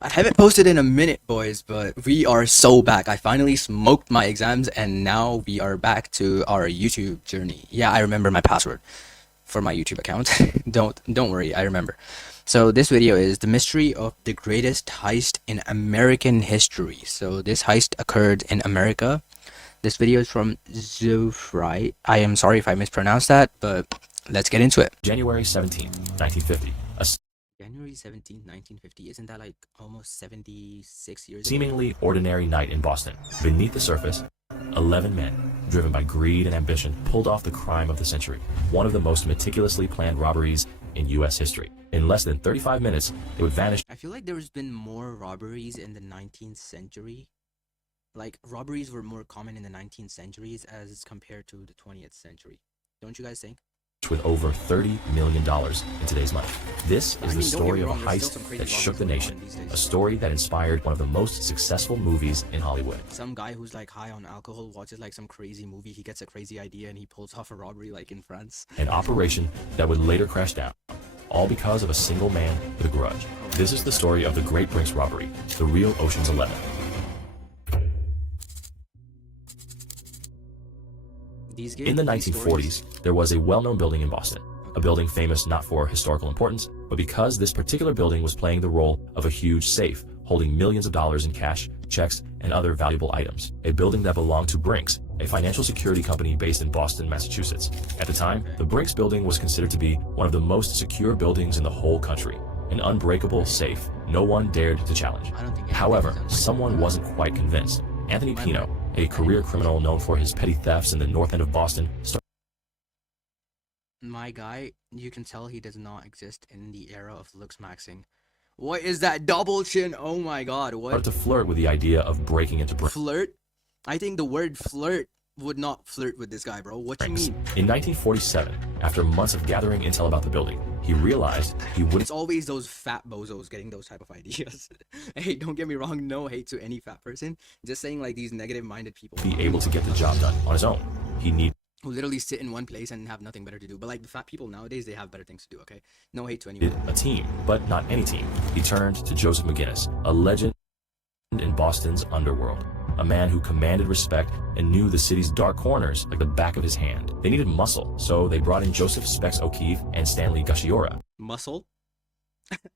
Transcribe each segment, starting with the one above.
I haven't posted in a minute, boys, but we are so back. I finally smoked my exams, and now we are back to our YouTube journey. Yeah, I remember my password for my YouTube account. Don't worry, I remember. So this video is the mystery of the greatest heist in American history. So this heist occurred in America. This video is from Zofry. I am sorry if I mispronounced that, but let's get into it. January 17th, 1950. January 17th, 1950. Isn't that like almost 76 years ago? Seemingly ordinary night in Boston. Beneath the surface, 11 men, driven by greed and ambition, pulled off the crime of the century. One of the most meticulously planned robberies in U.S. history. In less than 35 minutes, they would vanish. I feel like there's been more robberies in the 19th century. Like, robberies were more common in the 19th centuries as compared to the 20th century. Don't you guys think? With over $30 million in today's money. This is the story of a heist that shook the nation. A story that inspired one of the most successful movies in Hollywood. Some guy who's like high on alcohol watches like some crazy movie, he gets a crazy idea and he pulls off a robbery like in France. An operation that would later crash down. All because of a single man with a grudge. This is the story of the Great Brinks robbery, the real Ocean's 11. In the 1940s, there was a well-known building in Boston, a building famous not for historical importance, but because this particular building was playing the role of a huge safe, holding millions of dollars in cash, checks, and other valuable items. A building that belonged to Brinks, a financial security company based in Boston, Massachusetts. At the time, the Brinks building was considered to be one of the most secure buildings in the whole country. An unbreakable safe no one dared to challenge. However, someone wasn't quite convinced. Anthony Pino, a career criminal known for his petty thefts in the north end of Boston. My guy, you can tell he does not exist in the era of looks maxing. What is that double chin? Oh my god, what? Started to flirt with the idea of breaking into Brinks. Flirt? I think the word flirt would not flirt with this guy, bro. What you mean? In 1947, after months of gathering intel about the building, he realized he wouldn't. It's always those fat bozos getting those type of ideas. Hey, don't get me wrong, no hate to any fat person. Just saying like these negative-minded people. Be able to get the job done on his own. He needed who literally sit in one place and have nothing better to do. But like the fat people nowadays, they have better things to do, okay? No hate to anyone. A team, but not any team. He turned to Joseph McGinnis, a legend in Boston's underworld. A man who commanded respect and knew the city's dark corners like the back of his hand. They needed muscle, so they brought in Joseph Specs O'Keefe and Stanley Gusciora. Muscle?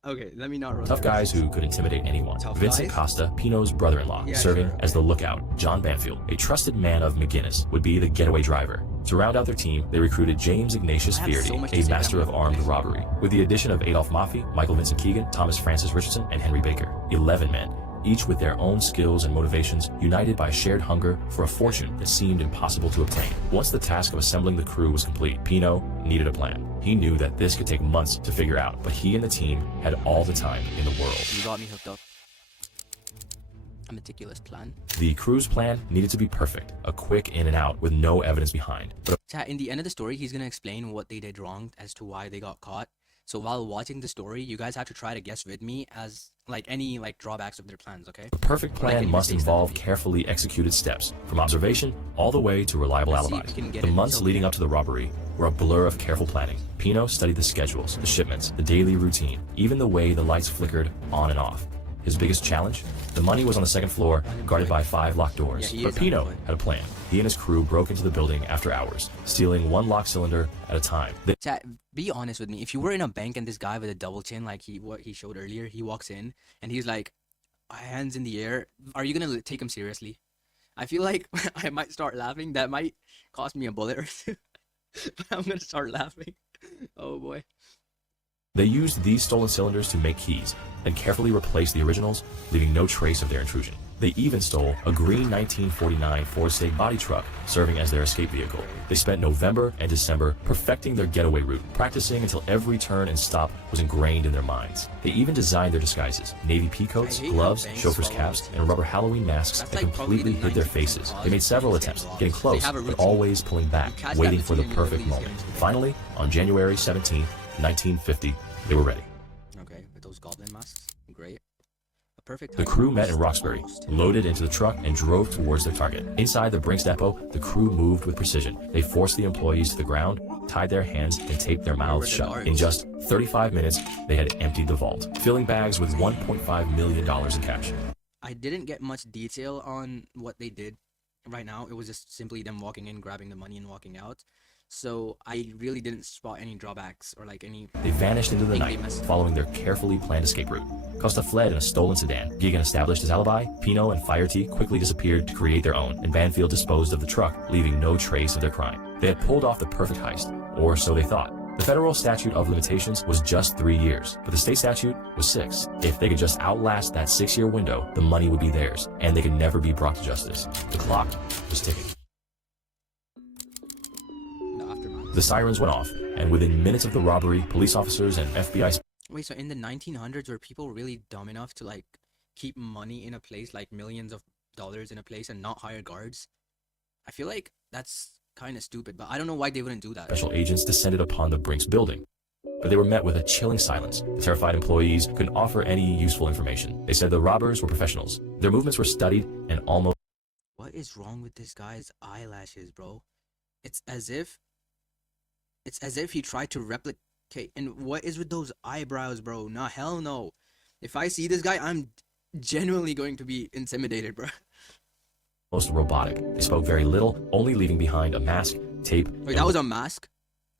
Okay, let me not run. Tough guys who could intimidate anyone. Vincent Costa, Pino's brother-in-law, serving as the lookout. John Banfield, a trusted man of McGinnis, would be the getaway driver. To round out their team, they recruited James Ignatius Fearty, a master of armed robbery, with the addition of Adolph Maffei, Michael Vincent Keegan, Thomas Francis Richardson, and Henry Baker. 11 men, each with their own skills and motivations, united by shared hunger for a fortune that seemed impossible to obtain. Once the task of assembling the crew was complete, Pino needed a plan. He knew that this could take months to figure out, but he and the team had all the time in the world. You got me hooked up. A meticulous plan. The crew's plan needed to be perfect, a quick in and out with no evidence behind. But chat, in the end of the story, he's gonna explain what they did wrong as to why they got caught. So while watching the story, you guys have to try to guess with me as like any like drawbacks of their plans, okay? The perfect plan must involve carefully executed steps, from observation all the way to reliable alibis. The months leading up to the robbery were a blur of careful planning. Pino studied the schedules, the shipments, the daily routine, even the way the lights flickered on and off. His biggest challenge? The money was on the second floor, guarded by 5 locked doors. But Pino had a plan. He and his crew broke into the building after hours, stealing one lock cylinder at a time. Chat, be honest with me. If you were in a bank and this guy with a double chin, like what he showed earlier, he walks in and he's like, hands in the air, are you gonna take him seriously? I feel like I might start laughing. That might cost me a bullet or two. But I'm gonna start laughing. Oh boy. They used these stolen cylinders to make keys, then carefully replaced the originals, leaving no trace of their intrusion. They even stole a green 1949 Ford Stake body truck, serving as their escape vehicle. They spent November and December perfecting their getaway route, practicing until every turn and stop was ingrained in their minds. They even designed their disguises, navy peacoats, gloves, chauffeur's caps, and rubber Halloween masks that completely hid their faces. They made several attempts, getting close, but always pulling back, waiting for the perfect moment. Finally, on January 17th, 1950, they were ready. Okay, with those goblin masks, great. A perfect. The crew met in Roxbury, loaded into the truck, and drove towards their target. Inside the Brinks depot, the crew moved with precision. They forced the employees to the ground, tied their hands, and taped their mouths the shut. guards. In just 35 minutes, they had emptied the vault, filling bags with $1.5 million in cash. I didn't get much detail on what they did right now. It was just simply them walking in, grabbing the money, and walking out. So I really didn't spot any drawbacks or like any. They vanished into the Think night, they messed- following their carefully planned escape route. Costa fled in a stolen sedan. Gigan established his alibi. Pino and Firety quickly disappeared to create their own, and Banfield disposed of the truck, leaving no trace of their crime. They had pulled off the perfect heist, or so they thought. The federal statute of limitations was just 3 years, but the state statute was 6. If they could just outlast that 6-year window, the money would be theirs, and they could never be brought to justice. The clock was ticking. The aftermath. The sirens went off, and within minutes of the robbery, police officers and FBI Wait, so in the 1900s, were people really dumb enough to like keep money in a place, like millions of dollars in a place, and not hire guards? I feel like that's kind of stupid, but I don't know why they wouldn't do that. special agents descended upon the Brinks building. But they were met with a chilling silence. The terrified employees couldn't offer any useful information. They said the robbers were professionals. Their movements were studied and almost What is wrong with this guy's eyelashes, bro? It's as if he tried to replicate. And what is with those eyebrows, bro? Nah, hell no. If I see this guy, I'm genuinely going to be intimidated, bro. robotic. They spoke very little, only leaving behind a mask, tape, Wait, that was a mask?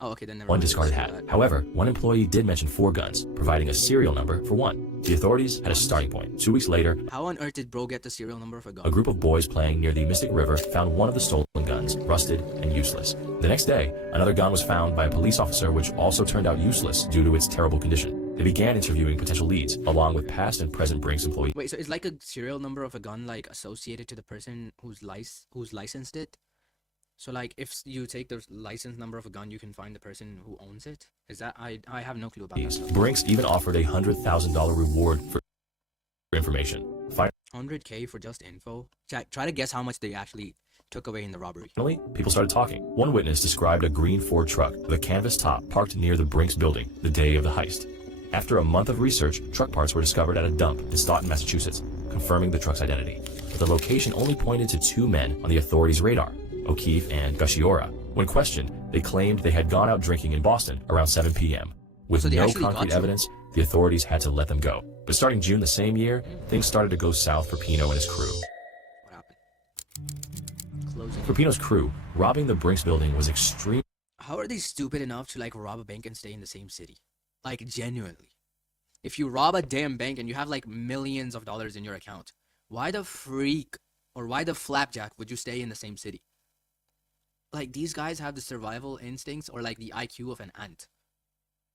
Oh, okay, then never one mind. discarded hat. However, one employee did mention 4 guns, providing a serial number for one. The authorities had a starting point. 2 weeks later, How on earth did bro get the serial number of a a gun? group of boys playing near the Mystic River found one of the stolen guns, rusted and useless. The next day, another gun was found by a police officer, which also turned out useless due to its terrible condition. They began interviewing potential leads, along with past and present Brinks employees. Wait, so is like a serial number of a gun like associated to the person who's licensed it? So like if you take the license number of a gun, you can find the person who owns it? Is that I have no clue about that. Brinks even offered a $100,000 reward for information. 100K for just info? Try to guess how much they actually took away in the robbery. Finally, people started talking. One witness described a green Ford truck with a canvas top parked near the Brinks building the day of the heist. After a month of research, truck parts were discovered at a dump in Stoughton, Massachusetts, confirming the truck's identity. But the location only pointed to 2 men on the authorities' radar, O'Keefe and Gusciora. When questioned, they claimed they had gone out drinking in Boston around 7 p.m. With So they no actually got concrete you. evidence, the authorities had to let them go. But starting June the same year, things started to go south for Pino and his crew. What happened? Closing. For Pino's crew, robbing the Brinks building was extremely How are they stupid enough to like rob a bank and stay in the same city? Like genuinely. If you rob a damn bank and you have like millions of dollars in your account, why the freak or why the flapjack would you stay in the same city? Like these guys have the survival instincts or like the IQ of an ant.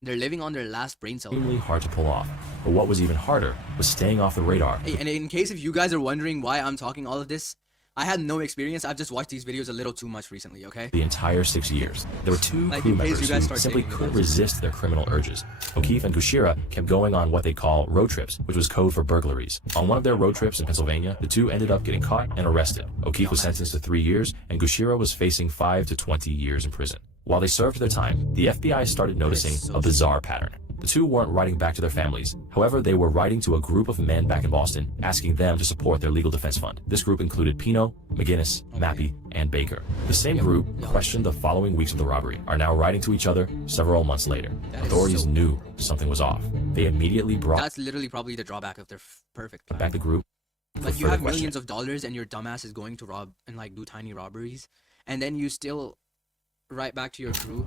They're living on their last brain cell. hard to pull off. But what was even harder was staying off the radar. Hey, and in case if you guys are wondering why I'm talking all of this, I had no experience. I've just watched these videos a little too much recently, okay? The entire 6 years. There were 2 Like, crew in case members you guys who start simply taking couldn't notes. resist their criminal urges. O'Keefe and Gusciora kept going on what they call road trips, which was code for burglaries. On one of their road trips in Pennsylvania, the 2 ended up getting caught and arrested. O'Keefe was sentenced to 3 years, and Gusciora was facing 5 to 20 years in prison. While they served their time, the FBI started noticing so a bizarre pattern. The 2 weren't writing back to their families. However, they were writing to a group of men back in Boston, asking them to support their legal defense fund. This group included Pino, McGinnis, Mappy, and Baker. The same group, questioned the following weeks of the robbery, are now writing to each other several months later. That is Authorities so- knew something was off. They immediately brought That's literally probably the drawback of their perfect plan. back the group. for Like you further have questioning. millions of dollars and your dumbass is going to rob and like do tiny robberies, and then you still write back to your crew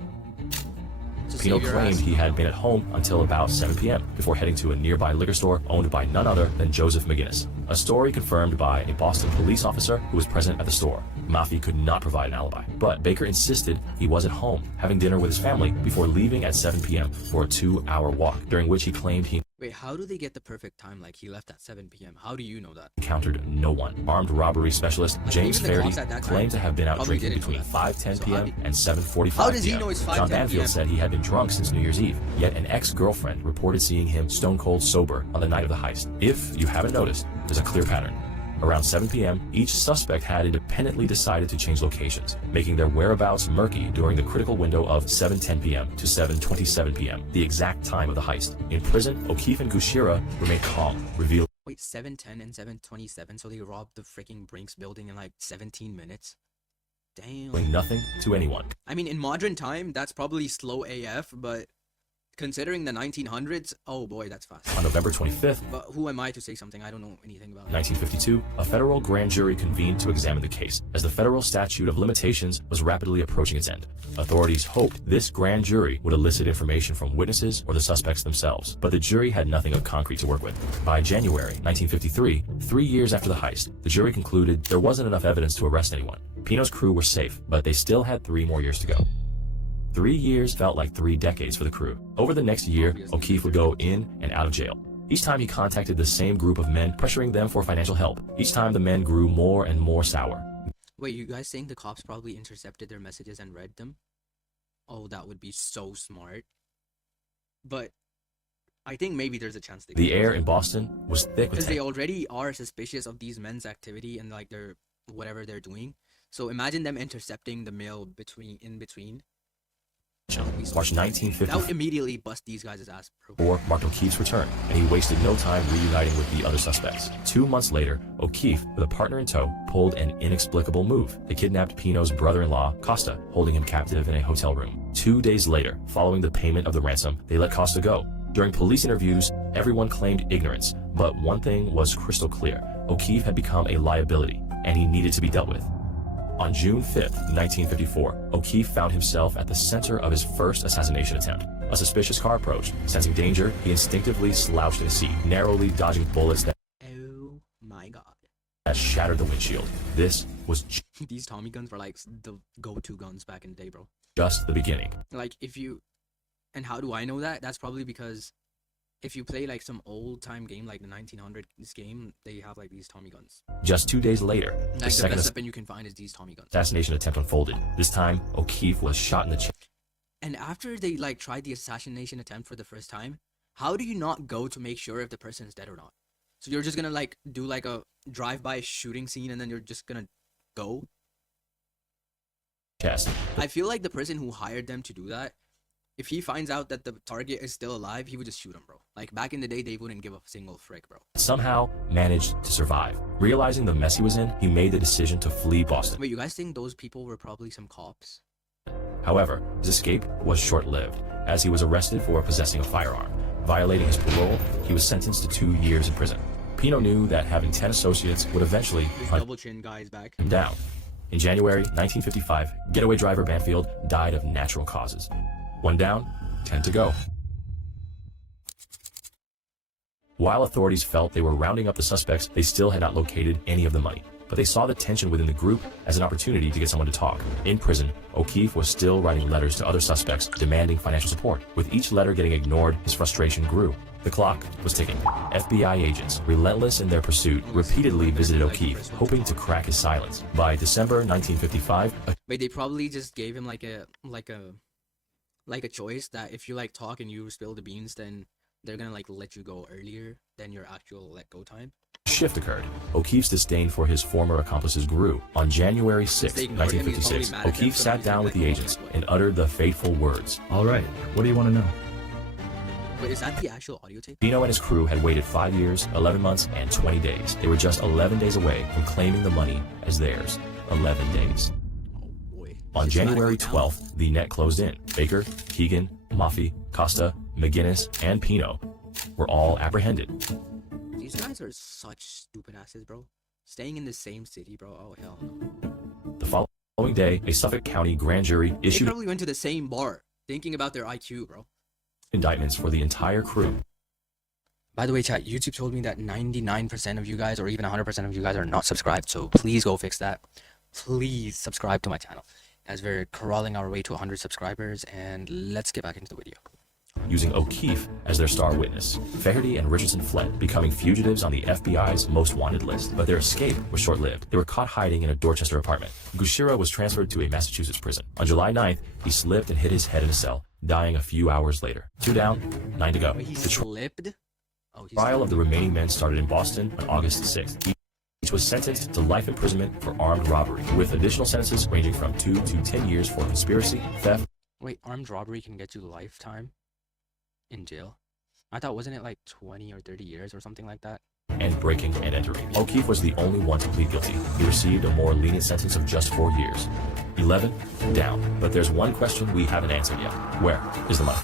to Pino save your claimed ass. he had been at home until about 7 p.m. before heading to a nearby liquor store owned by none other than Joseph McGinnis, a story confirmed by a Boston police officer who was present at the store. Maffei could not provide an alibi, but Baker insisted he was at home, having dinner with his family before leaving at 7 p.m. for a 2-hour walk, during which he claimed he Wait, how do they get the perfect time? Like he left at 7 p.m. How do you know that? encountered no one. Armed robbery specialist James even the Fairdy clocks at that time claimed to have been out probably drinking didn't know between that. 5:10 So p.m. how and 7:45 How does he p.m. know it's John 5:10 Banfield p.m.? said he had been drunk since New Year's Eve, yet an ex-girlfriend reported seeing him stone cold sober on the night of the heist. If you haven't noticed, there's a clear pattern. Around 7 p.m., each suspect had independently decided to change locations, making their whereabouts murky during the critical window of 7:10 p.m. to 7:27 p.m., the exact time of the heist. In prison, O'Keefe and Gusciora remained calm, revealing Wait, 7:10 and 7:27, so they robbed the freaking Brinks building in like 17 minutes? Damn. doing nothing to anyone. I mean, in modern time, that's probably slow AF, but considering the 1900s, oh boy, that's fast. On November 25th, But who am I to say something? I don't know anything about it. 1952, a federal grand jury convened to examine the case, as the federal statute of limitations was rapidly approaching its end. Authorities hoped this grand jury would elicit information from witnesses or the suspects themselves, but the jury had nothing of concrete to work with. By January 1953, 3 years after the heist, the jury concluded there wasn't enough evidence to arrest anyone. Pino's crew were safe, but they still had 3 more years to go. 3 years felt like 3 decades for the crew. Over the next year, O'Keefe would go in and out of jail. Each time he contacted the same group of men, pressuring them for financial help. Each time the men grew more and more sour. Wait, you guys think the cops probably intercepted their messages and read them? Oh, that would be so smart. But I think maybe there's a chance they The air in Boston was thick with because they tension. already are suspicious of these men's activity and like their whatever they're doing. So imagine them intercepting the mail in between. March That would 1954 immediately bust these guys' ass, bro. marked O'Keefe's return, and he wasted no time reuniting with the other suspects. 2 months later, O'Keefe, with a partner in tow, pulled an inexplicable move. They kidnapped Pino's brother-in-law, Costa, holding him captive in a hotel room. 2 days later, following the payment of the ransom, they let Costa go. During police interviews, everyone claimed ignorance, but one thing was crystal clear. O'Keefe had become a liability, and he needed to be dealt with. On June 5th, 1954, O'Keefe found himself at the center of his first assassination attempt. A suspicious car approached. Sensing danger, he instinctively slouched in his seat, narrowly dodging bullets Oh my god. that shattered the windshield. This was These Tommy guns were like the go-to guns back in the day, bro. just the beginning. Like if you, and how do I know that? That's probably because if you play like some old-time game like the 1900s game, they have like these Tommy guns. Just 2 days later, Like the the second best weapon you can find is these Tommy guns. assassination attempt unfolded. This time, O'Keefe was shot in the chest. And after they like tried the assassination attempt for the first time, how do you not go to make sure if the person is dead or not? So you're just gonna like do like a drive-by shooting scene and then you're just gonna go? I feel like the person who hired them to do that, if he finds out that the target is still alive, he would just shoot him, bro. Like back in the day, they wouldn't give a single frick, bro. Somehow managed to survive. Realizing the mess he was in, he made the decision to flee Boston. Wait, you guys think those people were probably some cops? However, his escape was short-lived, as he was arrested for possessing a firearm. Violating his parole, he was sentenced to 2 years in prison. Pino knew that having 10 associates would eventually This hunt double chin guy's back. him down. In January 1955, getaway driver Banfield died of natural causes. 1 down, 10 to go. While authorities felt they were rounding up the suspects, they still had not located any of the money. But they saw the tension within the group as an opportunity to get someone to talk. In prison, O'Keefe was still writing letters to other suspects demanding financial support. With each letter getting ignored, his frustration grew. The clock was ticking. FBI agents, relentless in their pursuit, repeatedly visited O'Keefe, hoping to crack his silence. By December 1955, Wait, they probably just gave him like a choice that if you like talk and you spill the beans, then they're gonna like let you go earlier than your actual let go time. a shift occurred. O'Keefe's disdain for his former accomplices grew. On January 6, They ignored him, he's 1956, probably mad at them O'Keefe for sat not down with the letting him agents go. and uttered the fateful words. All right, what do you want to know? Wait, is that the actual audio tape? Pino and his crew had waited 5 years, 11 months, and 20 days. They were just 11 days away from claiming the money as theirs. 11 days. Oh boy. On It's gotta go January down. 12th, the net closed in. Baker, Keegan, Maffei, Costa, McGinnis, and Pino were all apprehended. These guys are such stupid asses, bro. Staying in the same city, bro. Oh hell no. The following day, a Suffolk County grand jury They issued probably went to the same bar, thinking about their IQ, bro. indictments for the entire crew. By the way, chat, YouTube told me that 99% of you guys, or even 100% of you guys, are not subscribed. So please go fix that. Please subscribe to my channel, as we're crawling our way to 100 subscribers. And let's get back into the video. Using O'Keefe as their star witness. Faherty and Richardson fled, becoming fugitives on the FBI's most wanted list. But their escape was short-lived. They were caught hiding in a Dorchester apartment. Gushira was transferred to a Massachusetts prison. On July 9th, he slipped and hit his head in a cell, dying a few hours later. 2 down, 9 to go. Wait, he The slipped? Oh, he trial of the slipped. remaining men started in Boston on August 6th. Each was sentenced to life imprisonment for armed robbery, with additional sentences ranging from 2 to 10 years for conspiracy, theft, Wait, armed robbery can get you lifetime in jail? I thought, wasn't it like 20 or 30 years or something like that? and breaking and entering. O'Keefe was the only one to plead guilty. He received a more lenient sentence of just 4 years. 11 down. But there's one question we haven't answered yet. Where is the money?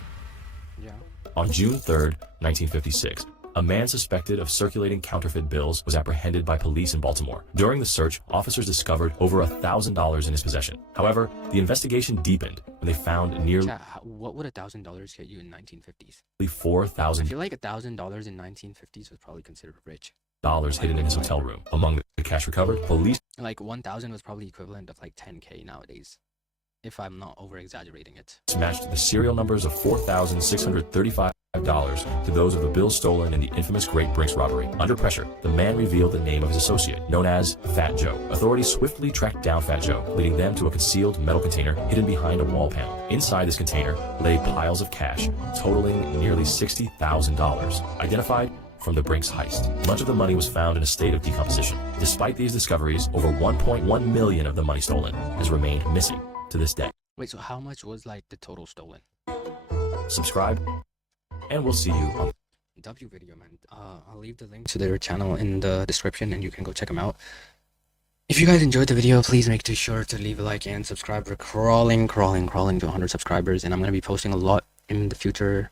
Yeah. On June 3rd, 1956, a man suspected of circulating counterfeit bills was apprehended by police in Baltimore. During the search, officers discovered over $1,000 in his possession. However, the investigation deepened when they found nearly What would $1,000 get you in 1950s? I $4,000 feel like $1,000 in 1950s was probably considered rich. hidden in his hotel room. Among the cash recovered, police Like 1,000 was probably equivalent of like 10K nowadays, if I'm not over exaggerating it. matched the serial numbers of $4,635 to those of the bills stolen in the infamous Great Brinks robbery. Under pressure, the man revealed the name of his associate, known as Fat Joe. Authorities swiftly tracked down Fat Joe, leading them to a concealed metal container hidden behind a wall panel. Inside this container lay piles of cash, totaling nearly $60,000, identified from the Brinks heist. Much of the money was found in a state of decomposition. Despite these discoveries, over 1.1 million of the money stolen has remained missing to this day. Wait, so how much was like the total stolen? Subscribe, and we'll see you on W video, man. I'll leave the link to their channel in the description and you can go check them out. If you guys enjoyed the video, please make sure to leave a like and subscribe. We're crawling to 100 subscribers, and I'm going to be posting a lot in the future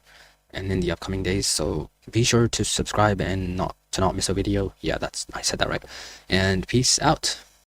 and in the upcoming days, so be sure to subscribe and not miss a video. Yeah, I said that right. And peace out.